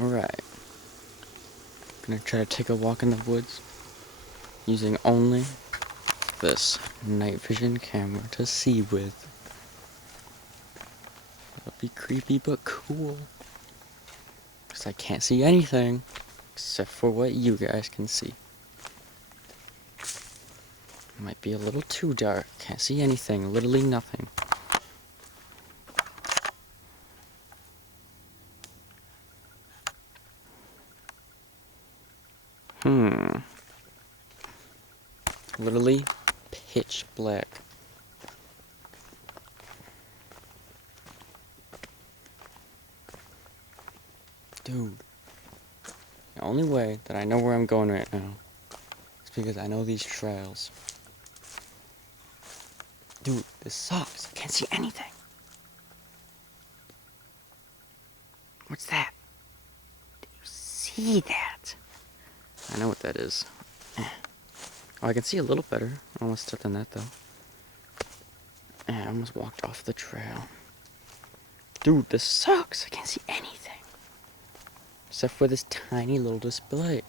Alright, gonna try to take a walk in the woods using only this night vision camera to see with. It'll be creepy but cool, because I can't see anything except for what you guys can see. Might be a little too dark, can't see anything, literally nothing. Literally pitch black. Dude. The only way that I know where I'm going right now is because I know these trails. Dude, this sucks. I can't see anything. What's that? Do you see that? I know what that is. Oh, I can see a little better. I almost stepped on that though. I almost walked off the trail. Dude, this sucks. I can't see anything. Except for this tiny little display.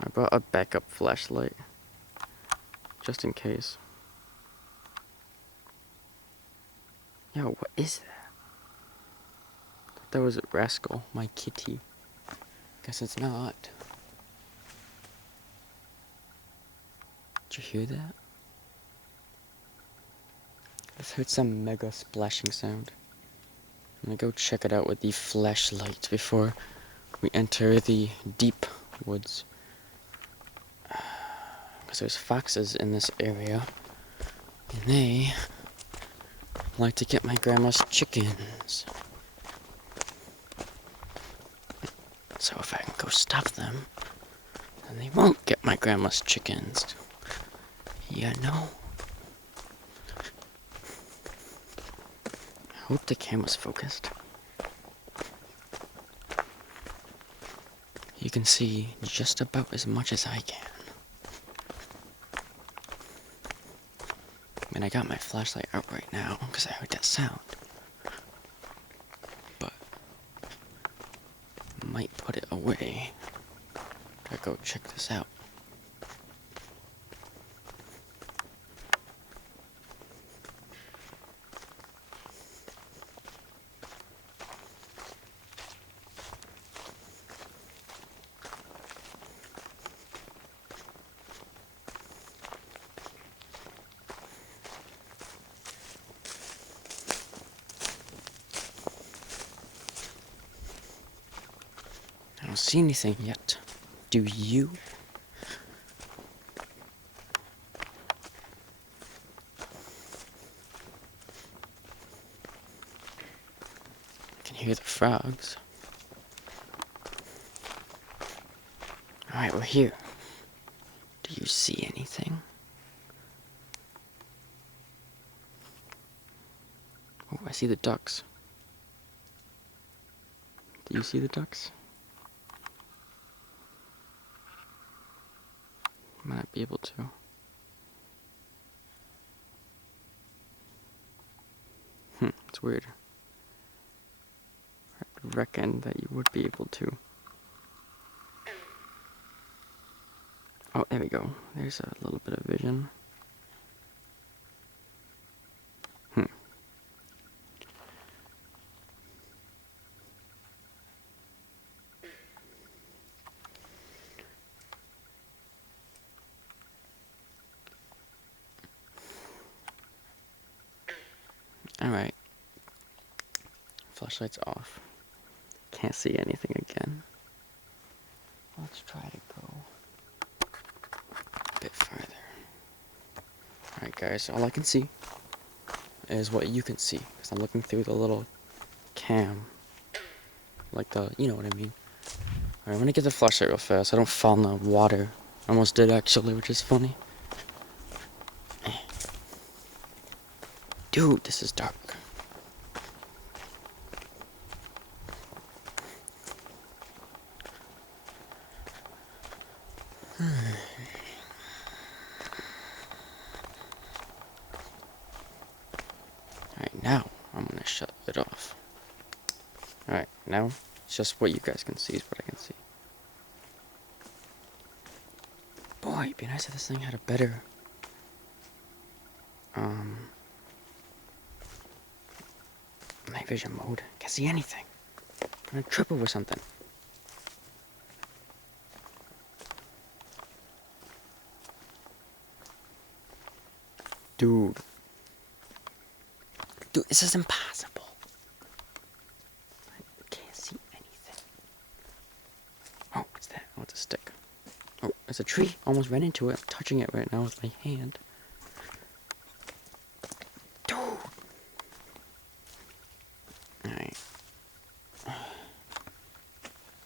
I brought a backup flashlight. Just in case. Yo, what is that? I thought that was a Rascal, my kitty. Guess it's not. Did you hear that? I just heard some mega splashing sound. I'm gonna go check it out with the flashlight before we enter the deep woods. Because there's foxes in this area, and they like to get my grandma's chickens. So if I can go stop them, then they won't get my grandma's chickens. You know? I hope the camera's focused. You can see just about as much as I can. I mean, I got my flashlight out right now because I heard that sound. But I might put it away to go check this out. I don't see anything yet. Do you? I can hear the frogs. Alright, we're here. Do you see anything? Oh, I see the ducks. Do you see the ducks? Might not be able to. It's weird. I reckon that you would be able to. Oh, there we go. There's a little bit of vision. Alright. Flashlight's off. Can't see anything again. Let's try to go a bit further. Alright guys, all I can see is what you can see. Because I'm looking through the little cam. Like the, you know what I mean. Alright, I'm gonna get the flashlight real fast. I don't fall in the water. I almost did actually, which is funny. Dude, this is dark. Alright, now I'm gonna shut it off. Alright, now It's just what you guys can see is what I can see. Boy, it'd be nice if this thing had a better night vision mode. Can't see anything. I'm gonna trip over something. Dude, this is impossible. I can't see anything. Oh, what's that? Oh, it's a stick. Oh, it's a tree. Almost ran into it. I'm touching it right now with my hand. Dude. Alright.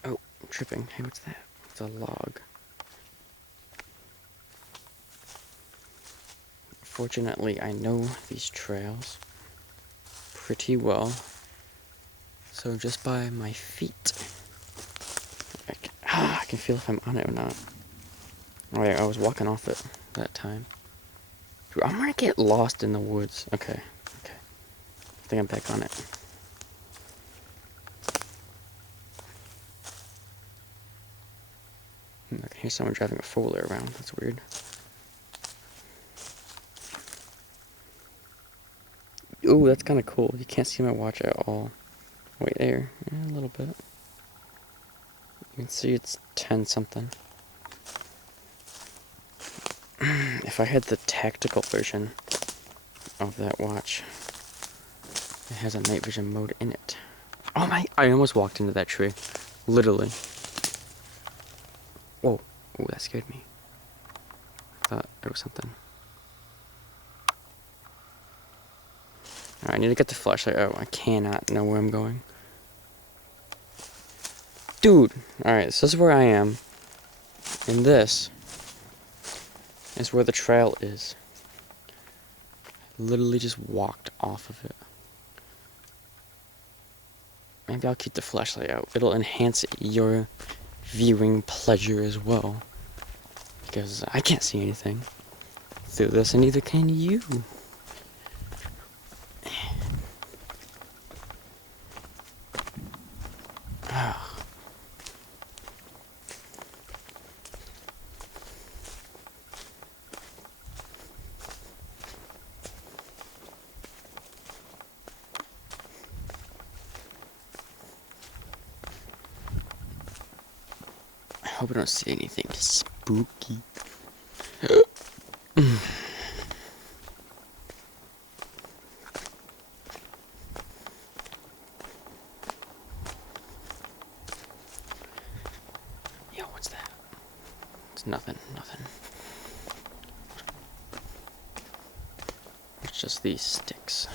Oh, I'm tripping. Hey, what's that? It's a log. Fortunately, I know these trails pretty well. So just by my feet, I can feel if I'm on it or not. Oh yeah, I was walking off it that time. Dude, I'm gonna get lost in the woods. Okay. I think I'm back on it. I can hear someone driving a four-wheeler around. That's weird. Ooh, that's kind of cool. You can't see my watch at all. Wait there. Yeah, a little bit. You can see it's 10 something. If I had the tactical version of that watch, it has a night vision mode in it. Oh my, I almost walked into that tree. Literally. Whoa. Ooh, that scared me. I thought there was something. Alright, I need to get the flashlight out. I cannot know where I'm going. Dude! Alright, this is where I am. And this is where the trail is. I literally just walked off of it. Maybe I'll keep the flashlight out. It'll enhance your viewing pleasure as well. Because I can't see anything through this, and neither can you. I hope I don't see anything spooky. Yo, what's that? It's nothing. It's just these sticks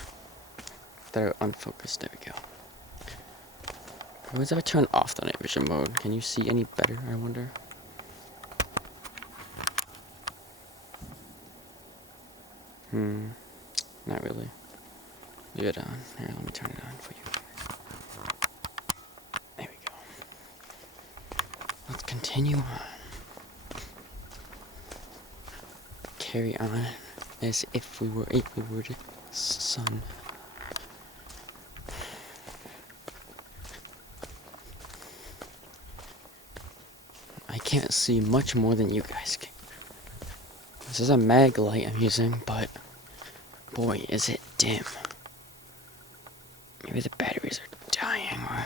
that are unfocused. There we go. What if I turn off the night vision mode? Can you see any better, I wonder? Not really. Leave it on. Here, let me turn it on for you. There we go. Let's continue on. Carry on as if we were a word sun. I can't see much more than you guys can. This is a maglite I'm using, but boy, is it dim. Maybe the batteries are dying, or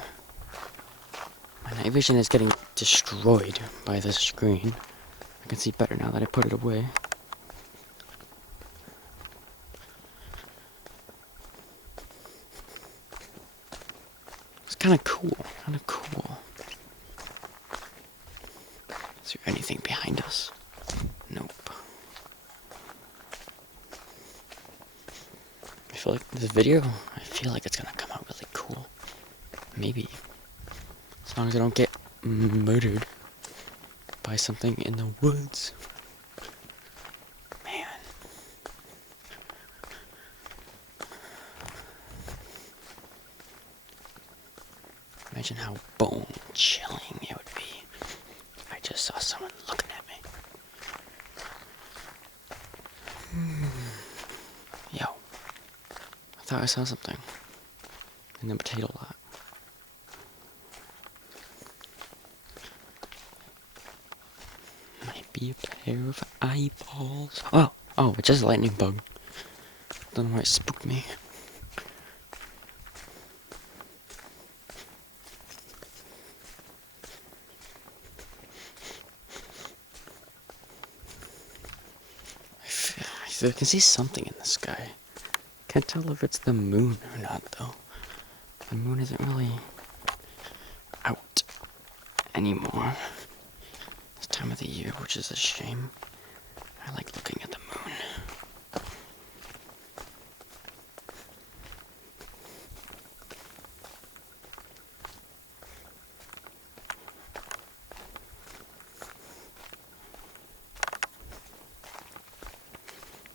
my night vision is getting destroyed by this screen. I can see better now that I put it away. It's kind of cool. Is there anything behind us? Nope. I feel like this video, it's gonna come out really cool. Maybe. As long as I don't get murdered by something in the woods. Man. Imagine how bone chilling it would be if I just saw someone looking at me. Yo. I thought I saw something in the potato lot. pair of eyeballs. Oh, it's just a lightning bug. Don't know why it spooked me. I can see something in the sky. Can't tell if it's the moon or not, though. The moon isn't really out anymore this time of the year, which is a shame. I like looking at the moon.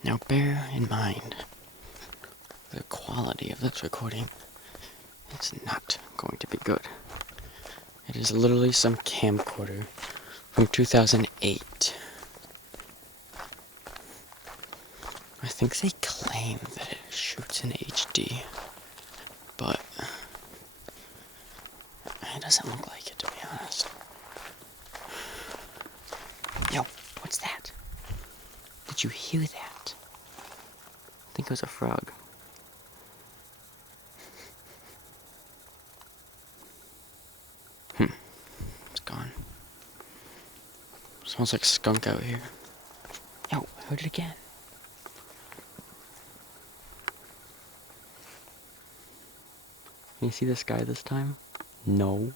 Now bear in mind the quality of this recording. It's not going to be good. It is literally some camcorder from 2008. I think they claim that it shoots in HD, but it doesn't look like it, to be honest. Yo, what's that? Did you hear that? I think it was a frog. It's gone. Smells like skunk out here. Yo, I heard it again. Can you see the sky this time? No.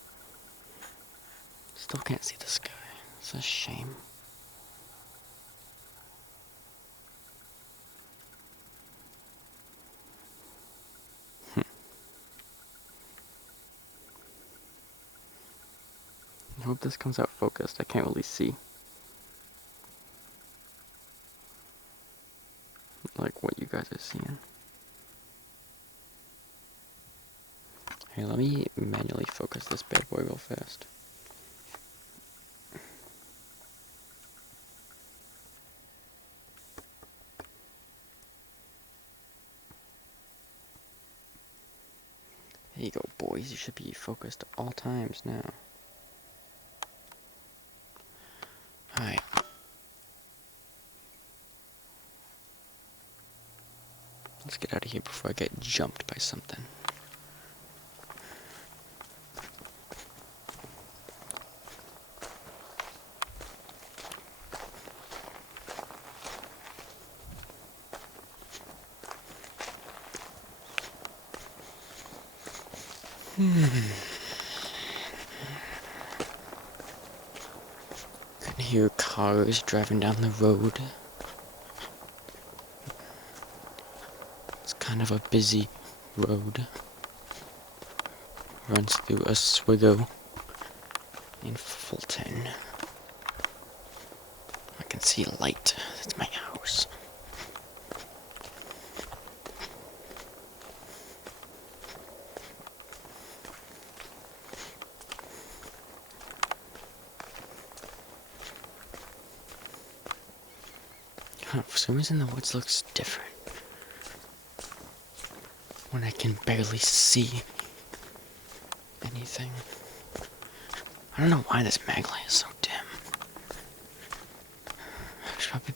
Still can't see the sky. It's a shame. I hope this comes out focused. I can't really see. Like what you guys are seeing. Here, let me manually focus this bad boy real fast. There you go, boys. You should be focused at all times now. Alright. Let's get out of here before I get jumped by something. Can hear cars driving down the road. It's kind of a busy road. Runs through Oswego in Fulton. I can see a light. That's my house. For some reason the woods looks different when I can barely see anything. I don't know why this maglite is so dim. I should probably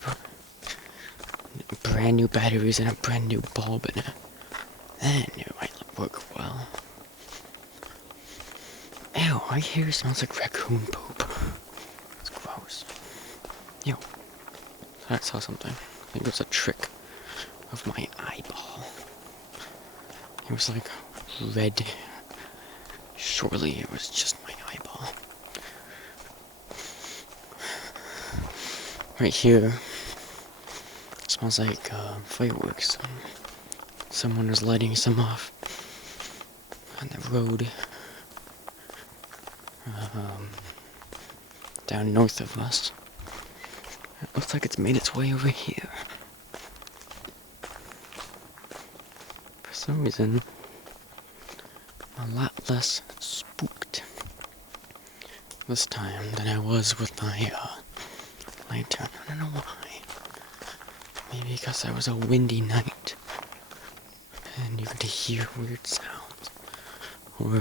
put brand new batteries and a brand new bulb in it. Then it might work well. Ew, right here smells like raccoon poop. It's gross. Yo. I saw something. I think it was a trick of my eyeball. It was like red. Surely it was just my eyeball. Right here, it smells like fireworks. Someone was lighting some off on the road down north of us. It looks like it's made its way over here. For some reason, I'm a lot less spooked this time than I was with my lantern. I don't know why. Maybe because it was a windy night and you could hear weird sounds. Or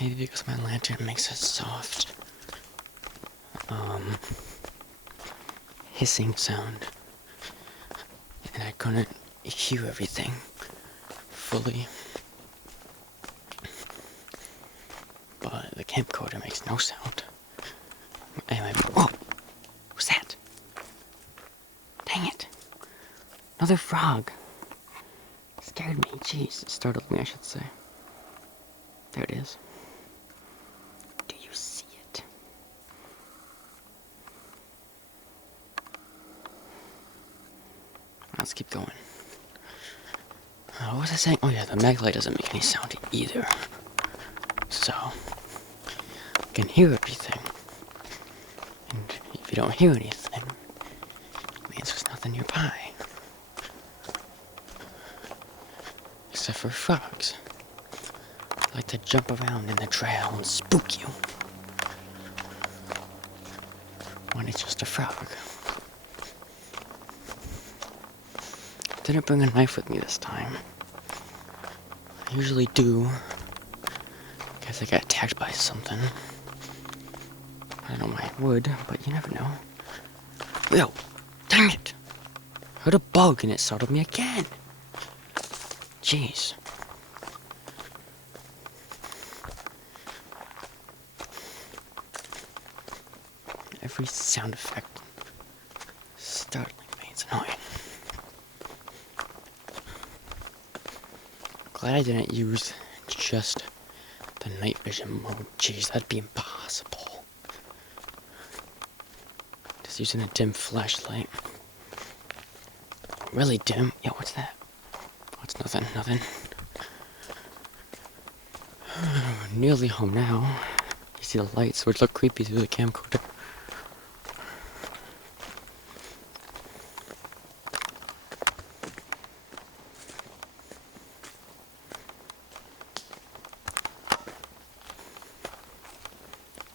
maybe because my lantern makes a soft hissing sound, and I couldn't hear everything fully. But the camcorder makes no sound. Anyway, oh, what's that? Dang it! Another frog. Scared me. Jeez, it startled me, I should say. There it is. Do you see it? Let's keep going. What was I saying? Oh yeah, the maglite doesn't make any sound either. So, you can hear everything. And if you don't hear anything, it means there's nothing nearby. Except for frogs. They like to jump around in the trail and spook you. When it's just a frog. Didn't bring a knife with me this time. I usually do. Guess I got attacked by something. I don't know why I would, but you never know. Yo, dang it! I heard a bug and it startled me again. Jeez. Every sound effect startling me. It's annoying. Glad I didn't use just the night vision mode. Jeez, that'd be impossible. Just using a dim flashlight. Really dim? Yo, what's that? Oh, it's nothing, nothing. Nearly home now. You see the lights, which look creepy through the camcorder.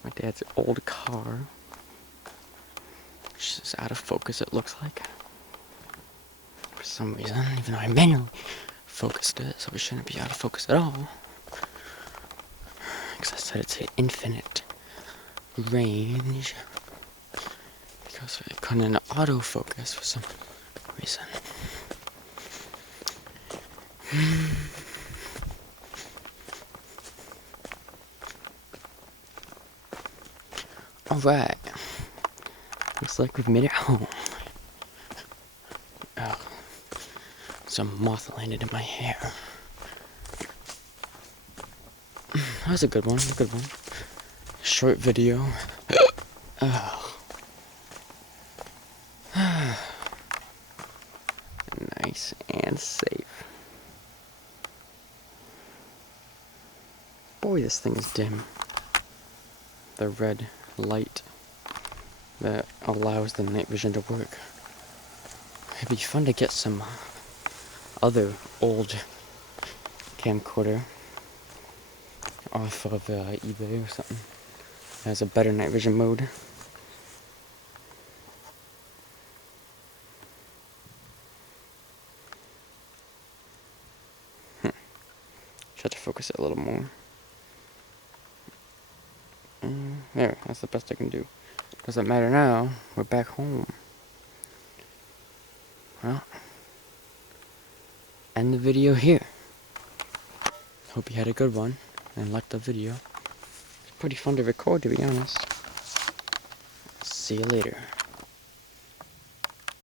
My dad's old car, which is out of focus, it looks like. For some reason, even though I manually focused it, so it shouldn't be out of focus at all. Because I said it's an infinite range. Because it couldn't autofocus for some reason. Alright. Looks like we've made it home. Oh. Some moth landed in my hair. That was a good one, a good one. Short video. Oh. Nice and safe. Boy, this thing is dim. The red light that allows the night vision to work. It'd be fun to get some other old camcorder off of eBay or something. It has a better night vision mode. Try to focus it a little more. There, that's the best I can do. Doesn't matter now, we're back home. Well, end the video here. Hope you had a good one and liked the video. It's pretty fun to record, to be honest. See you later.